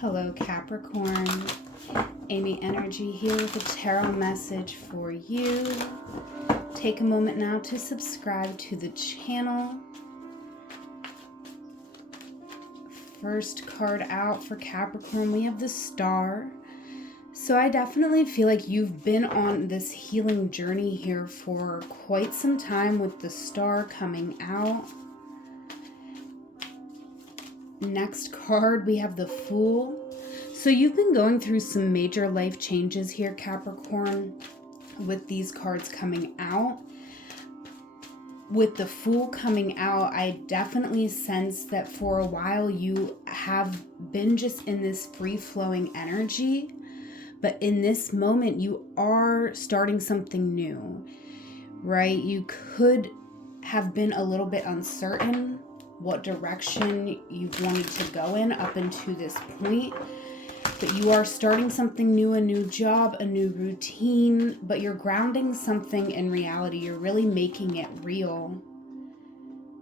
Hello, Capricorn. Amy Energy here with a tarot message for you. Take a moment now to subscribe to the channel. First card out for Capricorn, we have the Star. So I definitely feel like you've been on this healing journey here for quite some time with the Star coming out. Next card, we have the Fool. So you've been going through some major life changes here, Capricorn, with these cards coming out. With the Fool coming out, I definitely sense that for a while you have been just in this free-flowing energy, but in this moment you are starting something new, right? You could have been a little bit uncertain what direction you've wanted to go in up until this point, but you are starting something new, a new job, a new routine, but you're grounding something in reality. You're really making it real.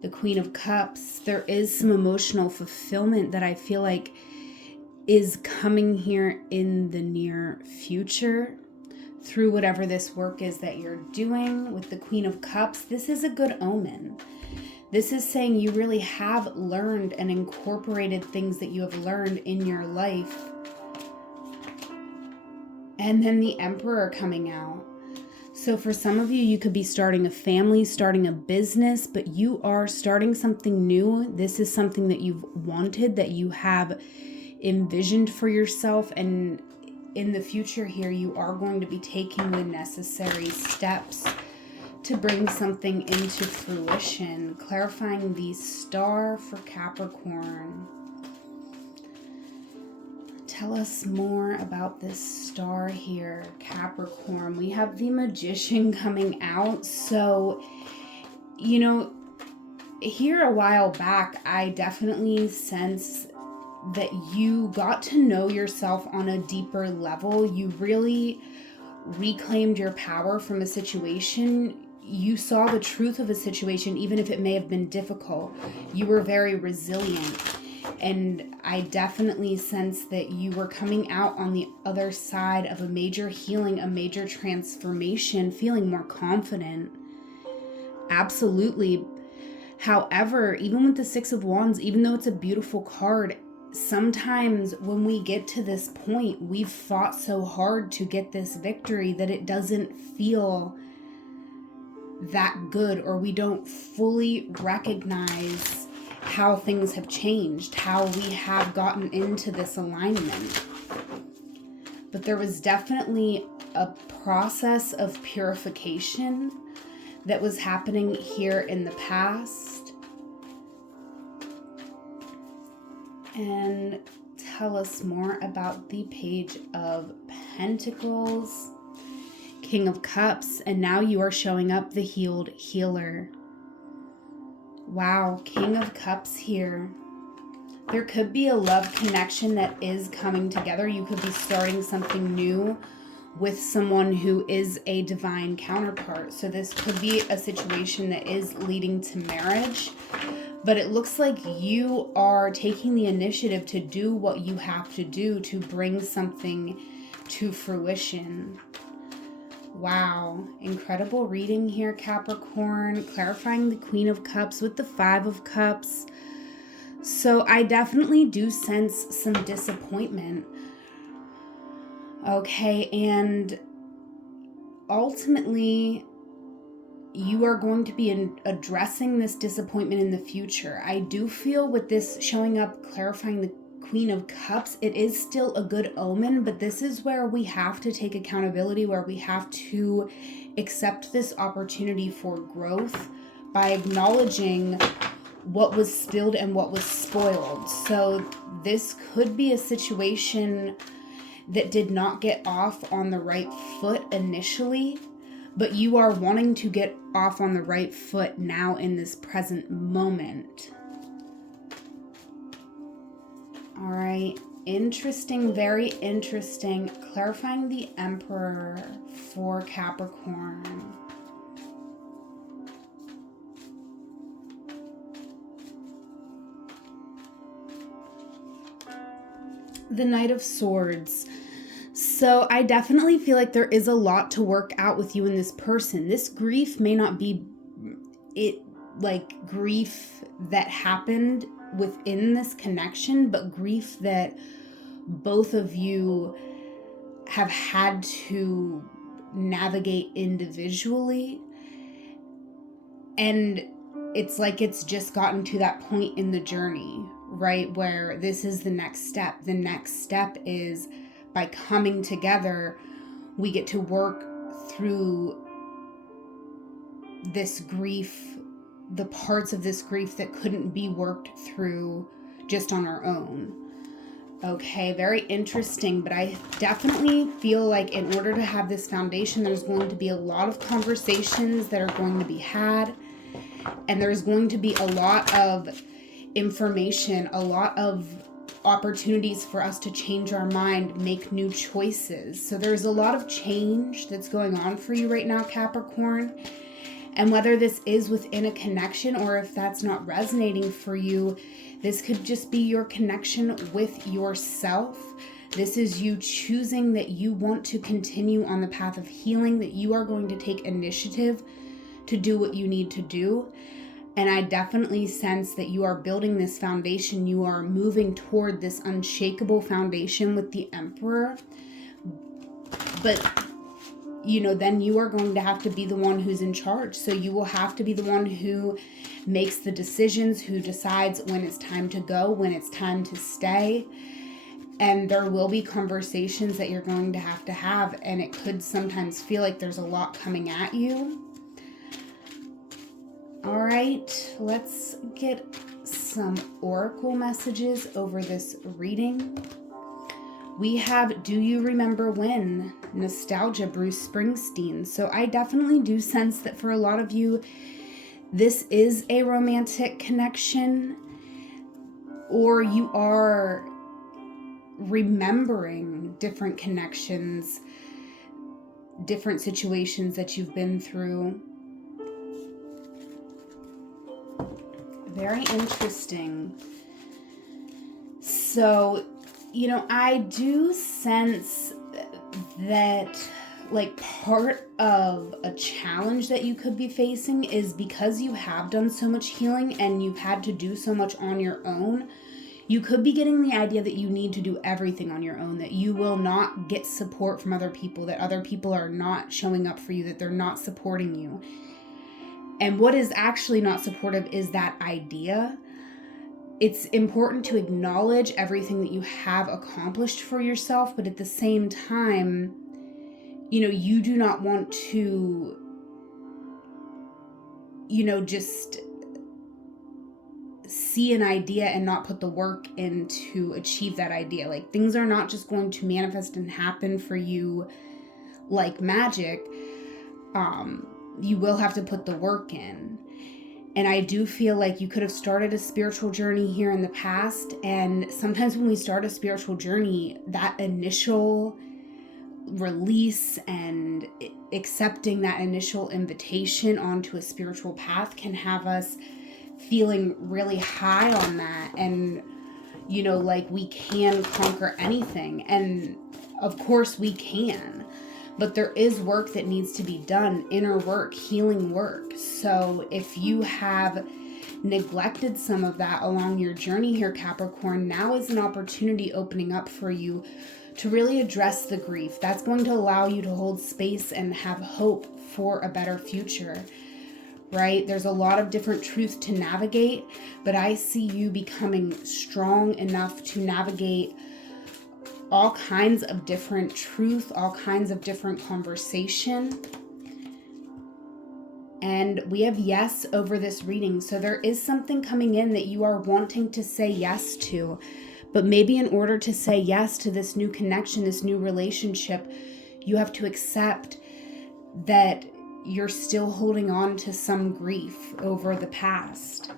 The Queen of Cups, there is some emotional fulfillment that I feel like is coming here in the near future through whatever this work is that you're doing. With the Queen of Cups, this is a good omen. This is saying you really have learned and incorporated things that you have learned in your life. And then the Emperor coming out. So for some of you, you could be starting a family, starting a business, but you are starting something new. This is something that you've wanted, that you have envisioned for yourself. And in the future here, you are going to be taking the necessary steps to bring something into fruition. Clarifying the Star for Capricorn. Tell us more about this Star here, Capricorn. We have the Magician coming out. So, you know, here a while back, I definitely sense that you got to know yourself on a deeper level. You really reclaimed your power from a situation. You saw the truth of a situation, even if it may have been difficult. You were very resilient. And I definitely sense that you were coming out on the other side of a major healing, a major transformation, feeling more confident. Absolutely. However, even with the Six of Wands, even though it's a beautiful card, sometimes when we get to this point, we've fought so hard to get this victory that it doesn't feel that good, or we don't fully recognize how things have changed, how we have gotten into this alignment. But there was definitely a process of purification that was happening here in the past. And tell us more about the Page of Pentacles, King of Cups, and now you are showing up the healed healer. Wow, King of Cups here. There could be a love connection that is coming together. You could be starting something new with someone who is a divine counterpart. So this could be a situation that is leading to marriage. But it looks like you are taking the initiative to do what you have to do to bring something to fruition. Wow, incredible reading here, Capricorn. Clarifying the Queen of Cups with the Five of Cups. So I definitely do sense some disappointment. Okay, and ultimately, you are going to be addressing this disappointment in the future. I do feel with this showing up, clarifying the Queen of Cups, it is still a good omen, but this is where we have to take accountability, where we have to accept this opportunity for growth by acknowledging what was spilled and what was spoiled. So this could be a situation that did not get off on the right foot initially, but you are wanting to get off on the right foot now in this present moment. All right, interesting, very interesting. Clarifying the Emperor for Capricorn. The Knight of Swords. So I definitely feel like there is a lot to work out with you and this person. This grief may not be grief that happened within this connection, but grief that both of you have had to navigate individually. And it's like it's just gotten to that point in the journey, right? Where this is the next step. The next step is by coming together, we get to work through this grief, the parts of this grief that couldn't be worked through just on our own. Okay, very interesting, but I definitely feel like in order to have this foundation, there's going to be a lot of conversations that are going to be had, and there's going to be a lot of information, a lot of opportunities for us to change our mind, make new choices. So there's a lot of change that's going on for you right now, Capricorn. And whether this is within a connection or if that's not resonating for you, this could just be your connection with yourself. This is you choosing that you want to continue on the path of healing, that you are going to take initiative to do what you need to do. And I definitely sense that you are building this foundation. You are moving toward this unshakable foundation with the Emperor. But then you are going to have to be the one who's in charge. So you will have to be the one who makes the decisions, who decides when it's time to go, when it's time to stay. And there will be conversations that you're going to have, and it could sometimes feel like there's a lot coming at you. All right, let's get some oracle messages over this reading. We have Do You Remember When? Nostalgia, Bruce Springsteen. So I definitely do sense that for a lot of you, this is a romantic connection, or you are remembering different connections, different situations that you've been through. Very interesting. So, I do sense that part of a challenge that you could be facing is because you have done so much healing and you've had to do so much on your own. You could be getting the idea that you need to do everything on your own, that you will not get support from other people, that other people are not showing up for you, that they're not supporting you. And what is actually not supportive is that idea. It's important to acknowledge everything that you have accomplished for yourself, but at the same time, you do not want to, just see an idea and not put the work in to achieve that idea. Like, things are not just going to manifest and happen for you like magic. You will have to put the work in. And I do feel like you could have started a spiritual journey here in the past. And sometimes when we start a spiritual journey, that initial release and accepting that initial invitation onto a spiritual path can have us feeling really high on that. And, we can conquer anything. And of course we can. But there is work that needs to be done, inner work, healing work. So if you have neglected some of that along your journey here, Capricorn, now is an opportunity opening up for you to really address the grief. That's going to allow you to hold space and have hope for a better future, right? There's a lot of different truth to navigate, but I see you becoming strong enough to navigate all kinds of different truth, all kinds of different conversation. And we have yes over this reading. So there is something coming in that you are wanting to say yes to. But maybe in order to say yes to this new connection, this new relationship, you have to accept that you're still holding on to some grief over the past.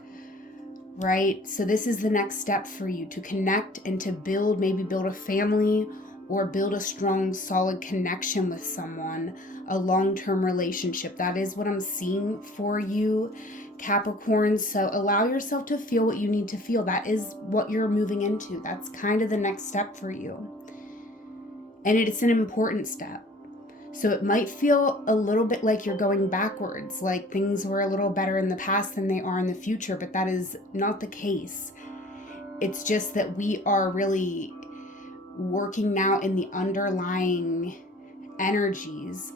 Right? So this is the next step for you to connect and to build a family or build a strong, solid connection with someone, a long-term relationship. That is what I'm seeing for you, Capricorn. So allow yourself to feel what you need to feel. That is what you're moving into. That's kind of the next step for you. And it's an important step. So it might feel a little bit like you're going backwards, like things were a little better in the past than they are in the future, but that is not the case. It's just that we are really working now in the underlying energies,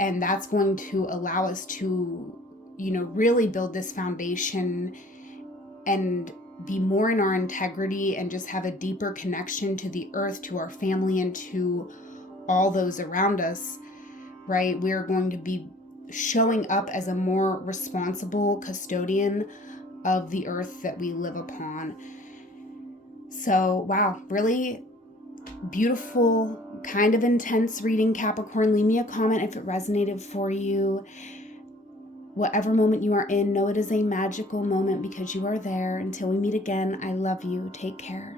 and that's going to allow us to, really build this foundation and be more in our integrity and just have a deeper connection to the earth, to our family, and to all those around us, right? We are going to be showing up as a more responsible custodian of the earth that we live upon. So, wow, really beautiful, kind of intense reading, Capricorn. Leave me a comment if it resonated for you. Whatever moment you are in, know it is a magical moment because you are there. Until we meet again, I love you. Take care.